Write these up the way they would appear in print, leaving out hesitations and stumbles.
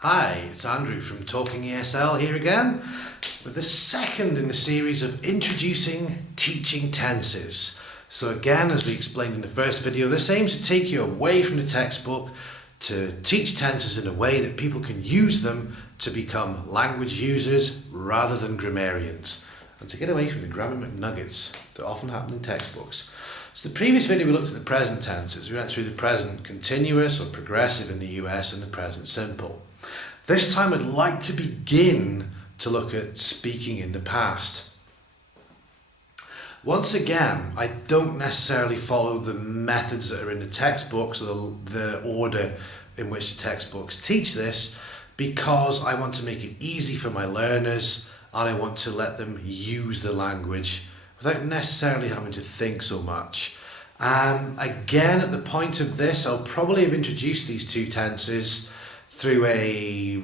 Hi, it's Andrew from Talking ESL here again with the second in the series of introducing teaching tenses. So again, as we explained in the first video, this aims to take you away from the textbook to teach tenses in a way that people can use them to become language users rather than grammarians, and to get away from the grammar McNuggets that often happen in textbooks. So the previous video we looked at the present tenses. We went through the present continuous or progressive in the US and the present simple. This time I'd like to begin to look at speaking in the past. Once again, I don't necessarily follow the methods that are in the textbooks or the order in which the textbooks teach this, because I want to make it easy for my learners and I want to let them use the language without necessarily having to think so much. Again, at the point of this, I'll probably have introduced these two tenses through a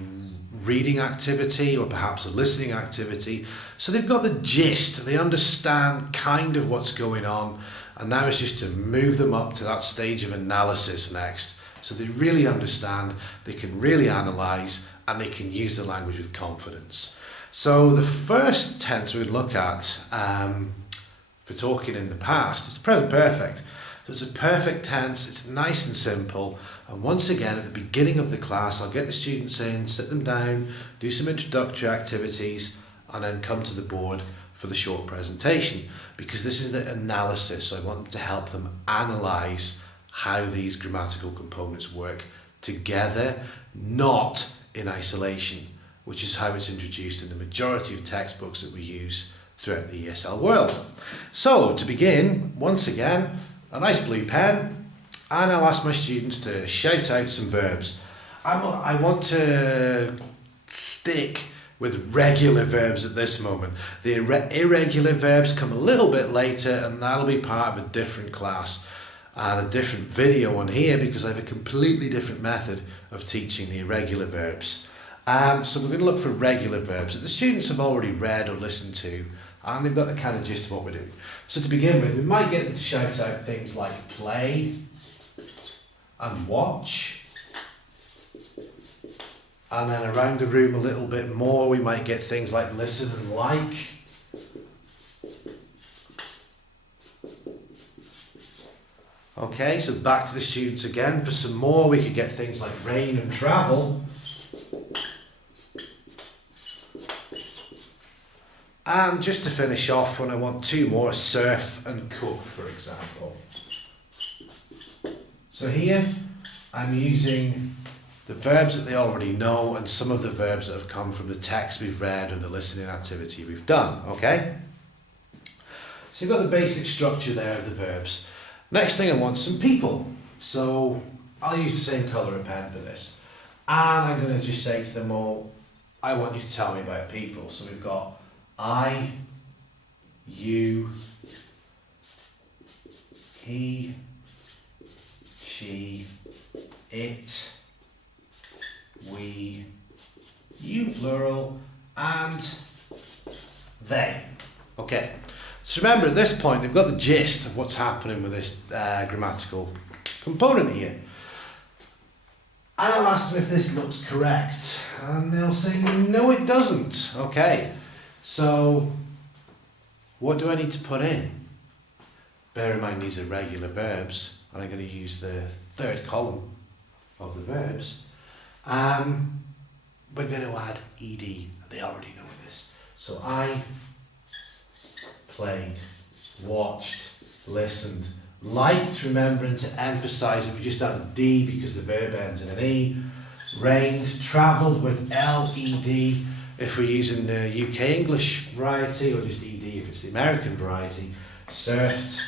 reading activity or perhaps a listening activity. So they've got the gist, they understand kind of what's going on, and now it's just to move them up to that stage of analysis next. So they really understand, they can really analyse, and they can use the language with confidence. So the first tense we'd look at for talking in the past is present perfect. So it's a perfect tense, it's nice and simple, and once again at the beginning of the class I'll get the students in, sit them down, do some introductory activities, and then come to the board for the short presentation, because this is the analysis. So I want to help them analyse how these grammatical components work together, not in isolation, which is how it's introduced in the majority of textbooks that we use throughout the ESL world. So to begin, once again, a nice blue pen, and I'll ask my students to shout out some verbs. I want to stick with regular verbs at this moment. The irregular verbs come a little bit later, and that'll be part of a different class and a different video on here, because I have a completely different method of teaching the irregular verbs. So we're going to look for regular verbs that the students have already read or listened to, and they've got the kind of gist of what we're doing. So to begin with, we might get them to shout out things like play and watch. And then around the room a little bit more, we might get things like listen and like. Okay, so back to the students again. For some more, we could get things like rain and travel. And just to finish off, when I want two more, surf and cook, for example. So here, I'm using the verbs that they already know and some of the verbs that have come from the text we've read or the listening activity we've done, okay? So you've got the basic structure there of the verbs. Next thing, I want some people. So I'll use the same colour of pen for this. And I'm going to just say to them all, I want you to tell me about people. So we've got I, you, he, she, it, we, you plural, and they. Okay, so remember at this point they've got the gist of what's happening with this grammatical component here. And I'll ask them if this looks correct, and they'll say no it doesn't. Okay. So, what do I need to put in? Bear in mind these are regular verbs, and I'm going to use the third column of the verbs. We're going to add ed. They already know this. So I played, watched, listened, liked, remembering to emphasise it. We just add a D because the verb ends in an E. Rained, travelled with L-E-D. If we're using the UK English variety, or just ED if it's the American variety, surfed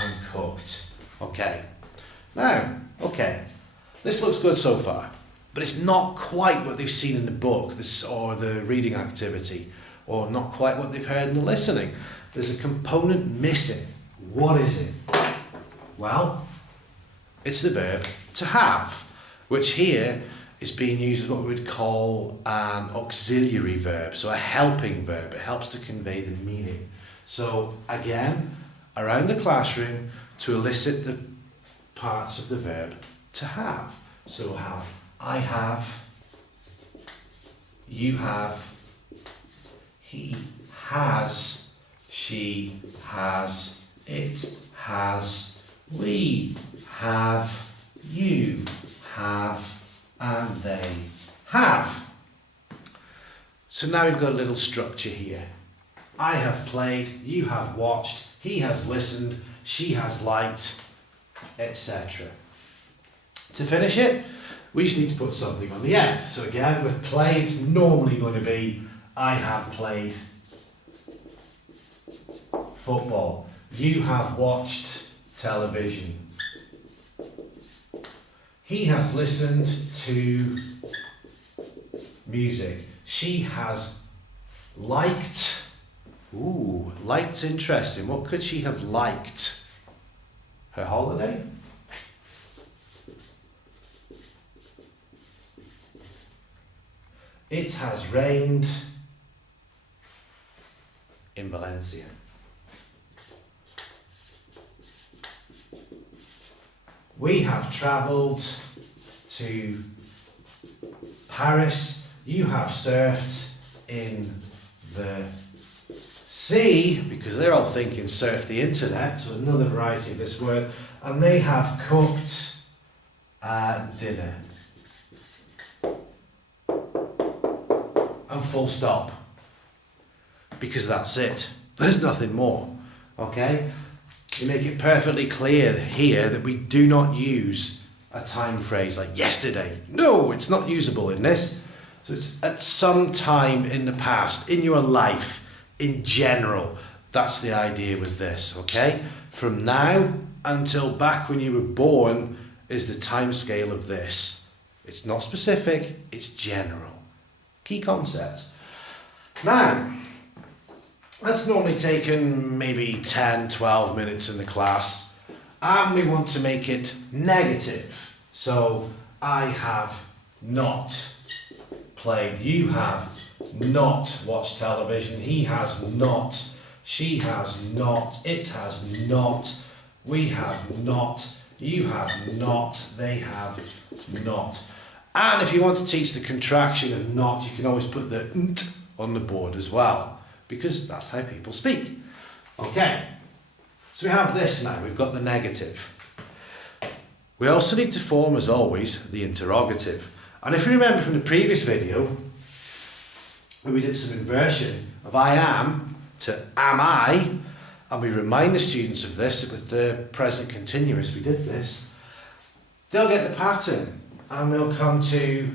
and cooked. Okay. Now, okay, this looks good so far, but it's not quite what they've seen in the book or the reading activity, or not quite what they've heard in the listening. There's a component missing. What is it? Well, it's the verb to have, which here is being used as what we would call an auxiliary verb, so a helping verb. It helps to convey the meaning. So again, around the classroom to elicit the parts of the verb to have. So have, I have, you have, he has, she has, it has, we have, you have, and they have. So now we've got a little structure here. I have played, you have watched, he has listened, she has liked, etc. To finish it, we just need to put something on the end. So again, with play, it's normally going to be, I have played football. You have watched television. He has listened to music. She has liked. Ooh, liked's interesting. What could she have liked? Her holiday? It has rained in Valencia. We have travelled to Paris. You have surfed in the sea, because they're all thinking surf the internet, so another variety of this word. And they have cooked dinner. And full stop. Because that's it. There's nothing more. Okay? You make it perfectly clear here that we do not use a time phrase like yesterday. No, it's not usable in this. So it's at some time in the past, in your life, in general. That's the idea with this, okay? From now until back when you were born is the time scale of this. It's not specific, it's general. Key concept. Now, that's normally taken maybe 10, 12 minutes in the class, and we want to make it negative. So, I have not played. You have not watched television. He has not. She has not. It has not. We have not. You have not. They have not. And if you want to teach the contraction of not, you can always put the nt on the board as well, because that's how people speak. Okay, so we have this now, we've got the negative. We also need to form, as always, the interrogative. And if you remember from the previous video, where we did some inversion of I am to am I, and we remind the students of this with the present continuous, we did this, they'll get the pattern. And we'll come to,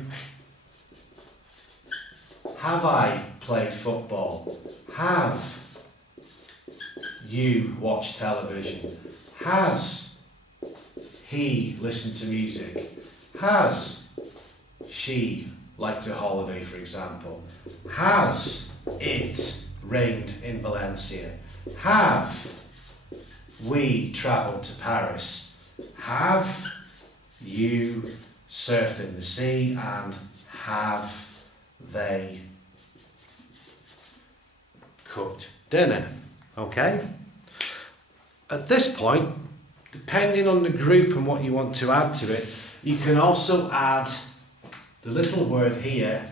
have I played football? Have you watched television? Has he listened to music? Has she liked a holiday, for example? Has it rained in Valencia? Have we travelled to Paris? Have you surfed in the sea? And have they cooked dinner? Okay? At this point, depending on the group and what you want to add to it, you can also add the little word here,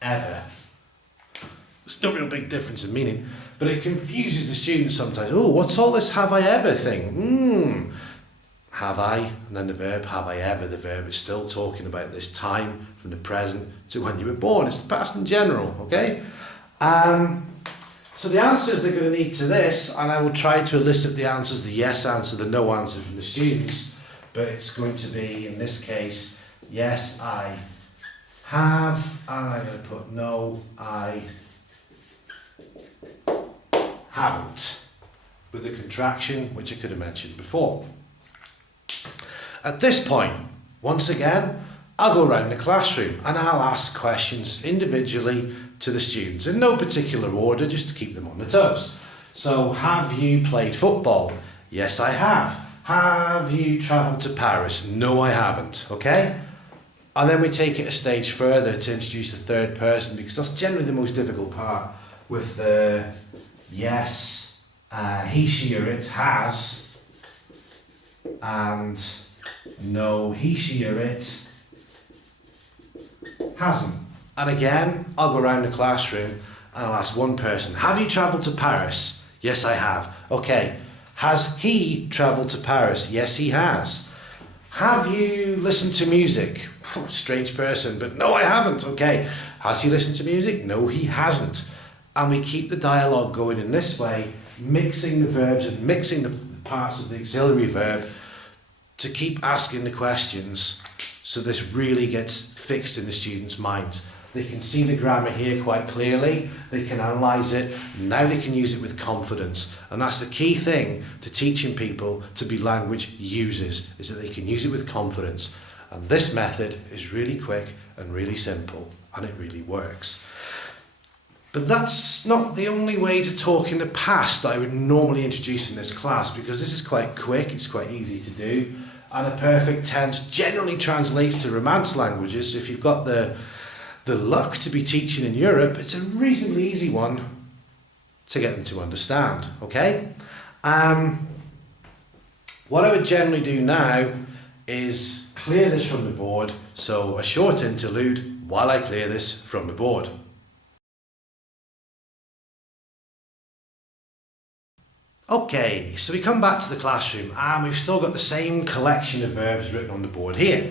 ever. There's no real big difference in meaning, but it confuses the students sometimes. Oh, what's all this have I ever thing? Have I, and then the verb, have I ever. The verb is still talking about this time from the present to when you were born. It's the past in general, okay? So the answers they're going to need to this, and I will try to elicit the answers, the yes answer, the no answer from the students, but it's going to be, in this case, yes, I have, and I'm going to put no, I haven't, with the contraction, which I could have mentioned before. At this point, once again, I'll go around the classroom and I'll ask questions individually to the students in no particular order, just to keep them on their toes. So, have you played football? Yes, I have. Have you travelled to Paris? No, I haven't. Okay? And then we take it a stage further to introduce the third person, because that's generally the most difficult part with the yes, he, she, or it has, and no, he, she, or it hasn't. And again, I'll go around the classroom and I'll ask one person, have you travelled to Paris? Yes, I have. Okay. Has he travelled to Paris? Yes, he has. Have you listened to music? Strange person, but no, I haven't. Okay. Has he listened to music? No, he hasn't. And we keep the dialogue going in this way, mixing the verbs and mixing the parts of the auxiliary verb to keep asking the questions so this really gets fixed in the student's minds. They can see the grammar here quite clearly, they can analyse it, now they can use it with confidence. And that's the key thing to teaching people to be language users, is that they can use it with confidence. And this method is really quick and really simple, and it really works. But that's not the only way to talk in the past that I would normally introduce in this class, because this is quite quick, it's quite easy to do, and a perfect tense generally translates to Romance languages. So if you've got the luck to be teaching in Europe, it's a reasonably easy one to get them to understand, okay? What I would generally do now is clear this from the board, so a short interlude while I clear this from the board. Okay, so we come back to the classroom and we've still got the same collection of verbs written on the board here.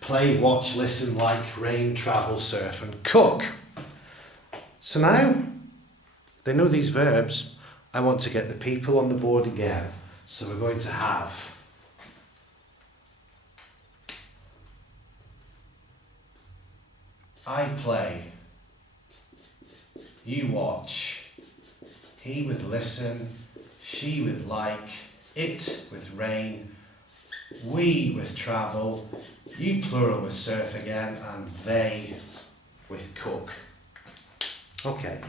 Play, watch, listen, like, rain, travel, surf and cook. So now they know these verbs. I want to get the people on the board again. So we're going to have I play, you watch, he with listen, she with like, it with rain, we with travel, you plural with surf again, and they with cook. Okay.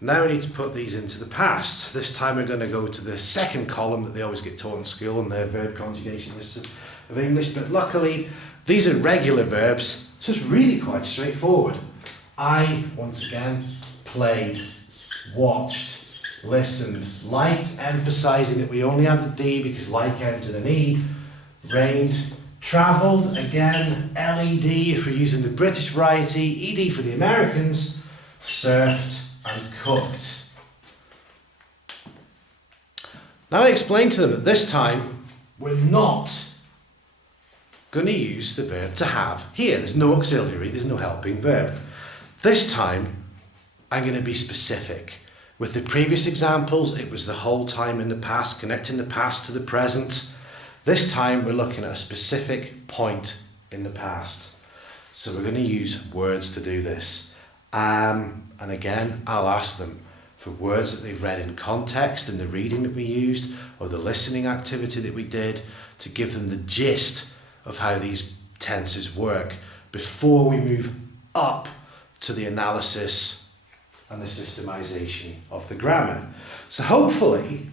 Now we need to put these into the past. This time we're going to go to the second column that they always get taught in school in their verb conjugation list of English, but luckily these are regular verbs, so it's really quite straightforward. I, once again, played, watched, listened, liked, emphasising that we only had the D because like ends in an E, rained, travelled, again, LED if we're using the British variety, ED for the Americans, surfed and cooked. Now I explained to them that this time we're not going to use the verb to have here. There's no auxiliary, there's no helping verb. This time I'm going to be specific. With the previous examples, it was the whole time in the past, connecting the past to the present. This time we're looking at a specific point in the past. So we're going to use words to do this. And again, I'll ask them for words that they've read in context in the reading that we used or the listening activity that we did to give them the gist of how these tenses work before we move up to the analysis and the systemization of the grammar. So hopefully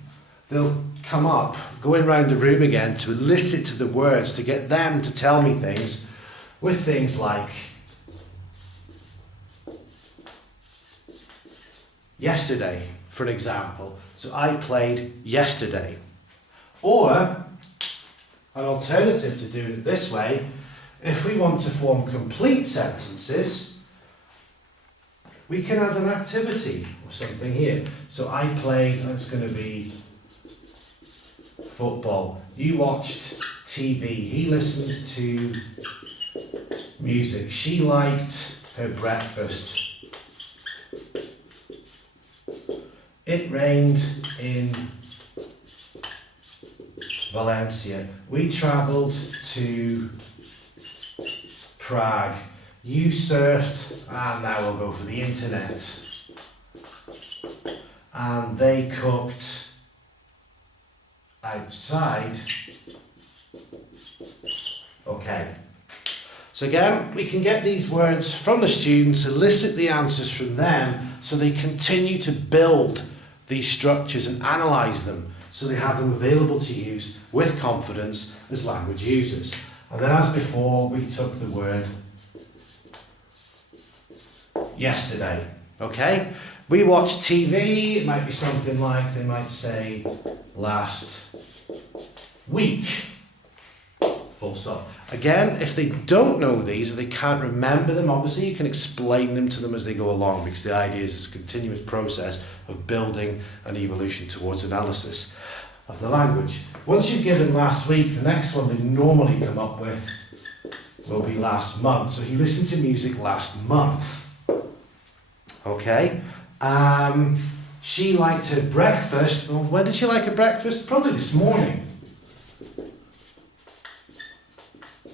they'll come up, going around the room again to listen to the words, to get them to tell me things with things like yesterday, for an example. So I played yesterday. Or an alternative to doing it this way, if we want to form complete sentences, we can add an activity or something here. So I played, that's going to be football. You watched TV. He listened to music. She liked her breakfast. It rained in Valencia. We travelled to Prague. You surfed, and now we'll go for the internet. And they cooked outside. Okay. So again, we can get these words from the students, elicit the answers from them, so they continue to build these structures and analyse them, so they have them available to use with confidence as language users. And then as before, we took the word yesterday, okay? We watched TV, it might be something like, they might say, last week. full stop. Again, if they don't know these or they can't remember them, obviously you can explain them to them as they go along, because the idea is it's a continuous process of building an evolution towards analysis of the language. Once you've given last week, the next one they normally come up with will be last month. So he listened to music last month. Okay. She liked her breakfast. Well, when did she like her breakfast? Probably this morning.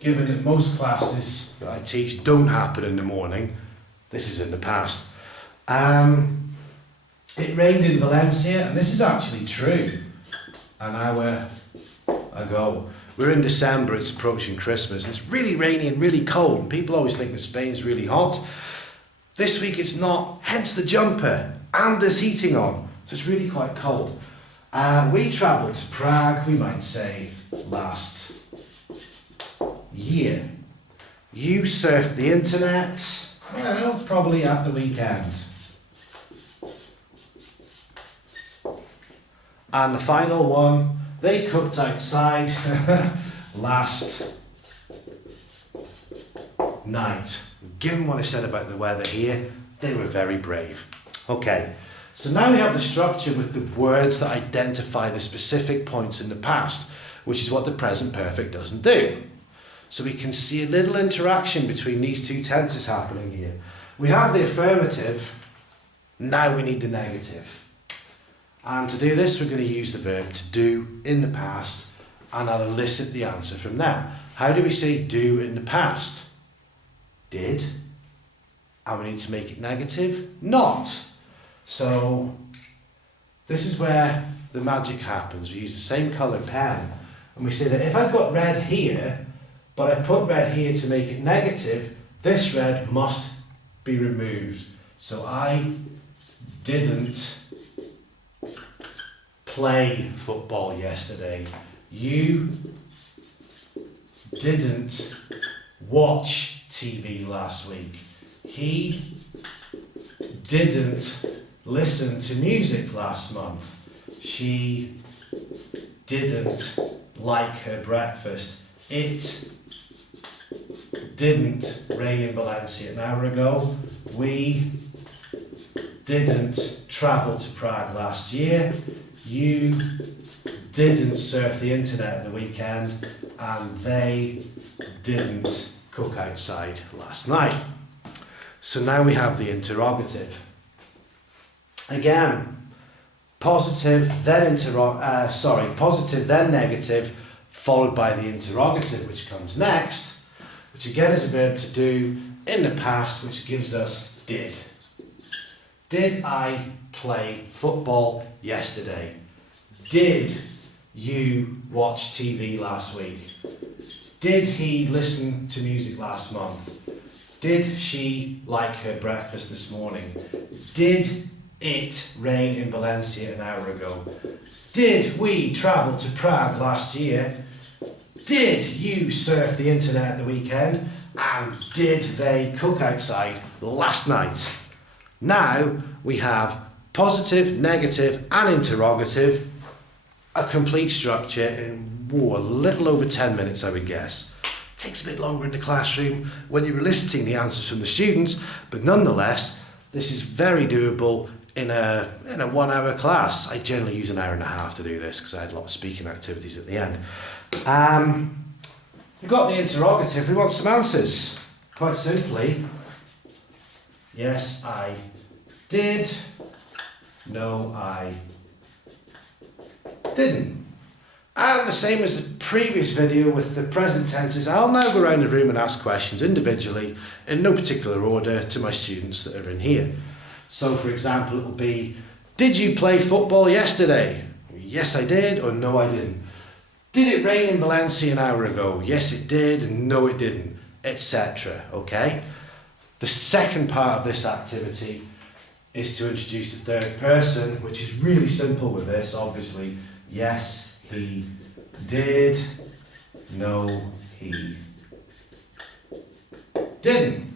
Given that most classes that I teach don't happen in the morning, this is in the past. It rained in Valencia, and this is actually true. An hour ago. We're in December, it's approaching Christmas. It's really rainy and really cold. And people always think that Spain's really hot. This week it's not, hence the jumper. And there's heating on. So it's really quite cold. We travelled to Prague, we might say, last year. You surfed the internet, well, probably at the weekend. And the final one, they cooked outside last night. Given what I said about the weather here, they were very brave. Okay, so now we have the structure with the words that identify the specific points in the past, which is what the present perfect doesn't do. So we can see a little interaction between these two tenses happening here. We have the affirmative, now we need the negative. And to do this, we're going to use the verb to do in the past, and I'll elicit the answer from them. How do we say do in the past? Did. And we need to make it negative? Not. So this is where the magic happens. We use the same colour pen, and we say that if I've got red here, but I put red here to make it negative, this red must be removed. So I didn't play football yesterday. You didn't watch TV last week. He didn't listen to music last month. She didn't like her breakfast. It didn't rain in Valencia an hour ago. We didn't travel to Prague last year. You didn't surf the internet at the weekend, and they didn't cook outside last night. So now we have the interrogative. Again, positive, then positive, then negative, followed by the interrogative, which comes next, which again is a verb to do in the past, which gives us did. Did I play football yesterday? Did you watch TV last week? Did he listen to music last month? Did she like her breakfast this morning? Did it rain in Valencia an hour ago? Did we travel to Prague last year? Did you surf the internet at the weekend? And did they cook outside last night? Now we have positive, negative and interrogative, a complete structure in a little over 10 minutes, I would guess. It takes a bit longer in the classroom when you're eliciting the answers from the students, but nonetheless, this is very doable in a 1 hour class. I generally use an hour and a half to do this because I had a lot of speaking activities at the end. We've got the interrogative. We want some answers. Quite simply, yes, I did. No, I didn't. And the same as the previous video with the present tenses, I'll now go around the room and ask questions individually in no particular order to my students that are in here. So for example, it will be, did you play football yesterday? Yes, I did, or no, I didn't. Did it rain in Valencia an hour ago? Yes, it did, and no, it didn't, etc. Okay? The second part of this activity is to introduce the third person, which is really simple with this, obviously. Yes, he did. No, he didn't.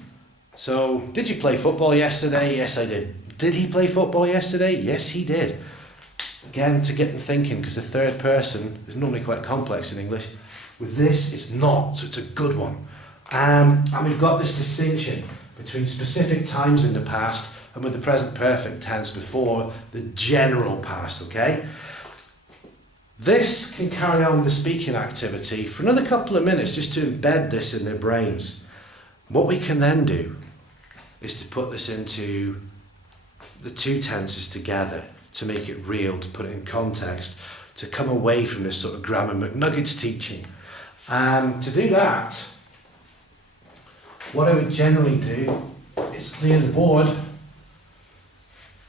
So, did you play football yesterday? Yes, I did. Did he play football yesterday? Yes, he did. Again, to get them thinking, because the third person is normally quite complex in English. With this, it's not, so it's a good one. And we've got this distinction between specific times in the past and with the present perfect tense before the general past, okay? This can carry on the speaking activity for another couple of minutes just to embed this in their brains. What we can then do is to put this into the two tenses together to make it real, to put it in context, to come away from this sort of grammar McNuggets teaching. To do that, what I would generally do is clear the board,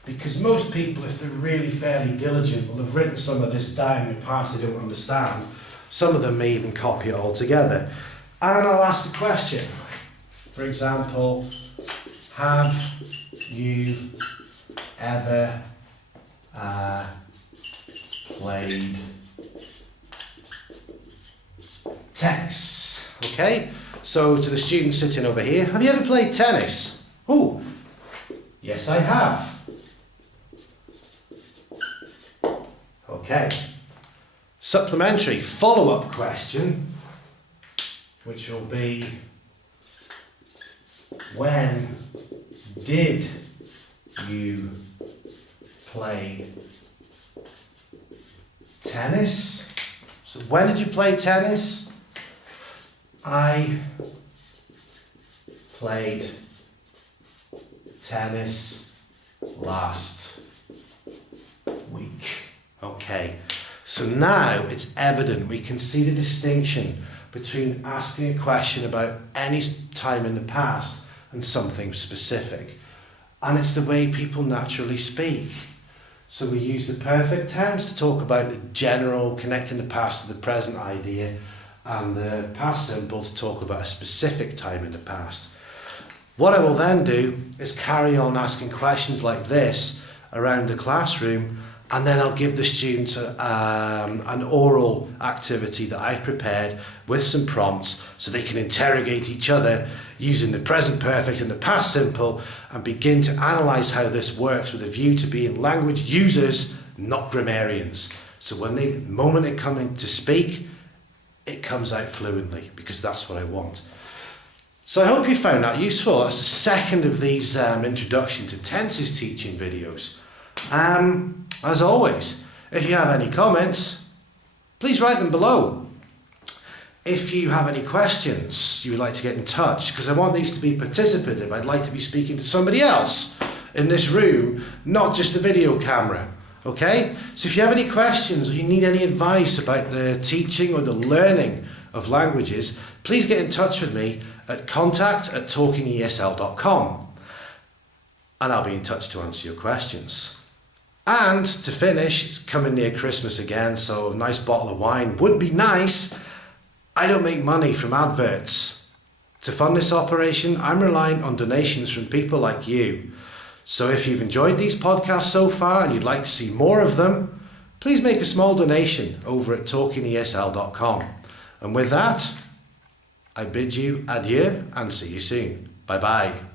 because most people, if they're really fairly diligent, will have written some of this down in the past they don't understand. Some of them may even copy it all together. And I'll ask a question. For example, have you ever played tennis? Okay, so to the student sitting over here, have you ever played tennis? Oh, yes I have. Okay, supplementary follow-up question, which will be, when did you play tennis? So when did you play tennis? I played tennis last week. Okay, so now it's evident, we can see the distinction between asking a question about any time in the past and something specific. And it's the way people naturally speak. So we use the perfect tense to talk about the general, connecting the past to the present idea, and the past simple to talk about a specific time in the past. What I will then do is carry on asking questions like this around the classroom, and then I'll give the students an oral activity that I've prepared with some prompts so they can interrogate each other using the present perfect and the past simple and begin to analyse how this works with a view to being language users, not grammarians. So when the moment they come in to speak, it comes out fluently, because that's what I want. So I hope you found that useful. That's the second of these introduction to tenses teaching videos. As always, if you have any comments, please write them below. If you have any questions you would like to get in touch, because I want these to be participative, I'd like to be speaking to somebody else in this room, not just a video camera. Okay? So if you have any questions or you need any advice about the teaching or the learning of languages, please get in touch with me at contact@talkingesl.com, and I'll be in touch to answer your questions. And to finish, it's coming near Christmas again, so a nice bottle of wine would be nice. I don't make money from adverts. To fund this operation, I'm relying on donations from people like you. So if you've enjoyed these podcasts so far and you'd like to see more of them, please make a small donation over at talkingesl.com. And with that, I bid you adieu and see you soon. Bye bye.